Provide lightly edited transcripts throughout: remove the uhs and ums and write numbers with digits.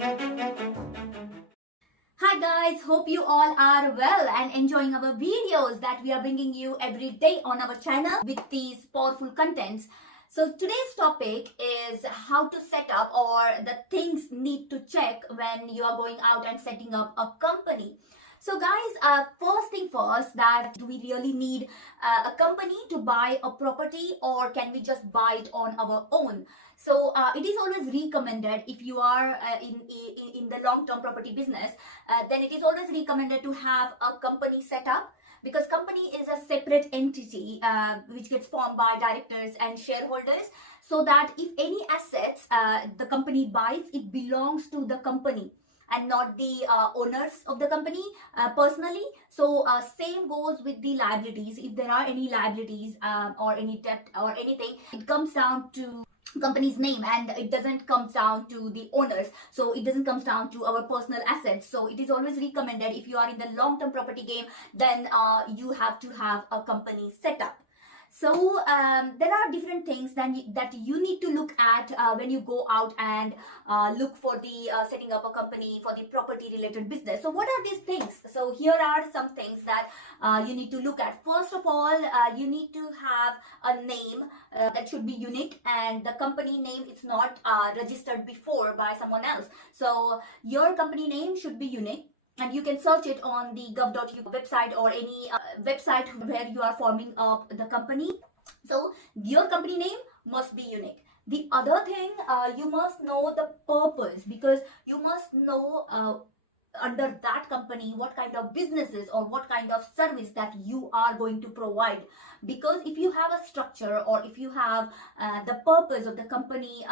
Hi guys, hope you all are well and enjoying our videos that we are bringing you every day on our channel with these powerful contents. So today's topic is how to set up or the things need to check when you are going out and setting up a company. So guys, first thing first, that do we really need a company to buy a property, or can we just buy it on our own? So it is always recommended, if you are in the long-term property business, then it is always recommended to have a company set up, because company is a separate entity which gets formed by directors and shareholders, so that if any assets the company buys, it belongs to the company and not the owners of the company personally. So same goes with the liabilities. If there are any liabilities or any debt or anything, it comes down to company's name and it doesn't comes down to the owners, so it doesn't comes down to our personal assets. So it is always recommended, if you are in the long-term property game, then you have to have a company set up. So there are different things that you need to look at when you go out and look for the setting up a company for the property related business. So what are these things? So here are some things that you need to look at. First of all, you need to have a name that should be unique, and the company name is not registered before by someone else. So your company name should be unique, and you can search it on the gov.uk website or any website where you are forming up the company. So your company name must be unique. The other thing, you must know the purpose, because you must know under that company what kind of businesses or what kind of service that you are going to provide. Because if you have a structure, or if you have the purpose of the company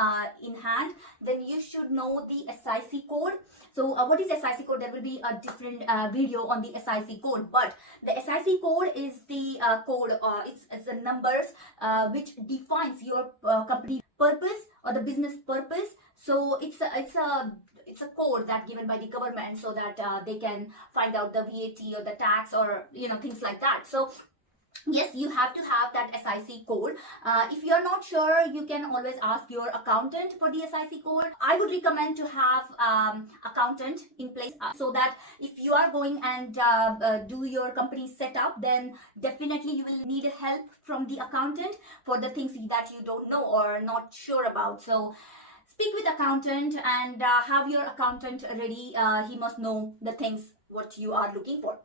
in hand, then you should know the SIC code. So what is SIC code? There will be a different video on the SIC code, but the SIC code is the code, it's the numbers which defines your company purpose or the business purpose. So it's a code that given by the government, so that they can find out the VAT or the tax, or things like that. So yes, you have to have that SIC code. If you're not sure, you can always ask your accountant for the SIC code. I would recommend to have accountant in place, so that if you are going and do your company setup, then definitely you will need help from the accountant for the things that you don't know or not sure about. So speak with accountant and have your accountant ready. He must know the things what you are looking for.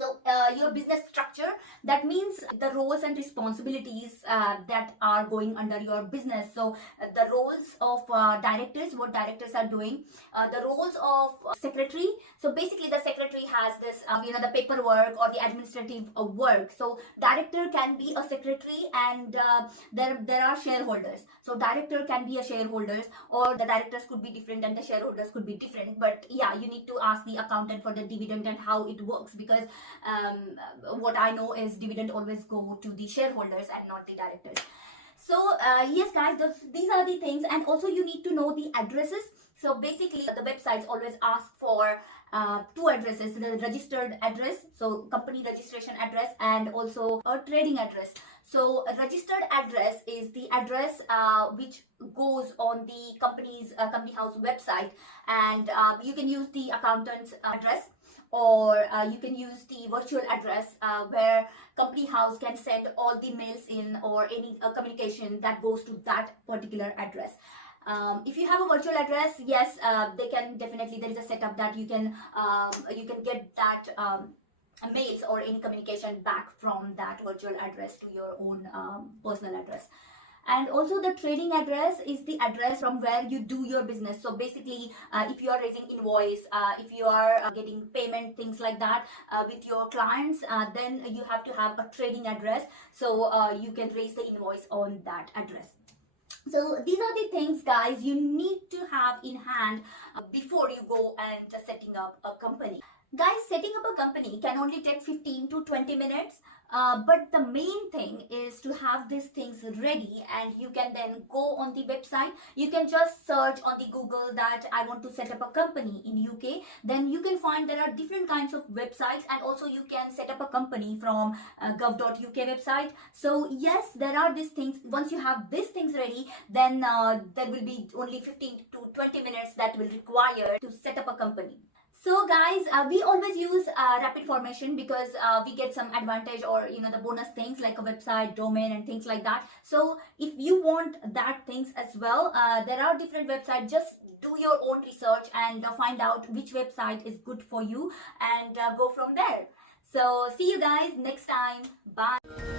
So your business structure, that means the roles and responsibilities that are going under your business. So the roles of directors, what directors are doing, the roles of secretary. So basically the secretary has this the paperwork or the administrative work. So director can be a secretary, and there are shareholders. So director can be a shareholders, or the directors could be different and the shareholders could be different. But yeah, you need to ask the accountant for the dividend and how it works, because what I know is dividend always go to the shareholders and not the directors. So yes guys, these are the things. And also you need to know the addresses. So basically the websites always ask for two addresses: the registered address, so company registration address, and also a trading address. So a registered address is the address which goes on the company's company house website, and you can use the accountant's address, or you can use the virtual address where company house can send all the mails in, or any communication that goes to that particular address. If you have a virtual address, yes, they can definitely, there is a setup that you can get that mails or any communication back from that virtual address to your own personal address. And also the trading address is the address from where you do your business. So basically if you are raising invoice, if you are getting payment, things like that with your clients, then you have to have a trading address, so you can raise the invoice on that address. So these are the things, guys, you need to have in hand before you go and setting up a company. Guys, setting up a company can only take 15 to 20 minutes. but the main thing is to have these things ready, and you can then go on the website. You can just search on the Google that I want to set up a company in UK. Then you can find there are different kinds of websites, and also you can set up a company from gov.uk website. So yes, there are these things. Once you have these things ready, then there will be only 15 to 20 minutes that will require to set up a company. So guys, we always use rapid formation because we get some advantage, or the bonus things like a website, domain, and things like that. So if you want that things as well, there are different websites. Just do your own research and find out which website is good for you, and go from there. So see you guys next time. Bye.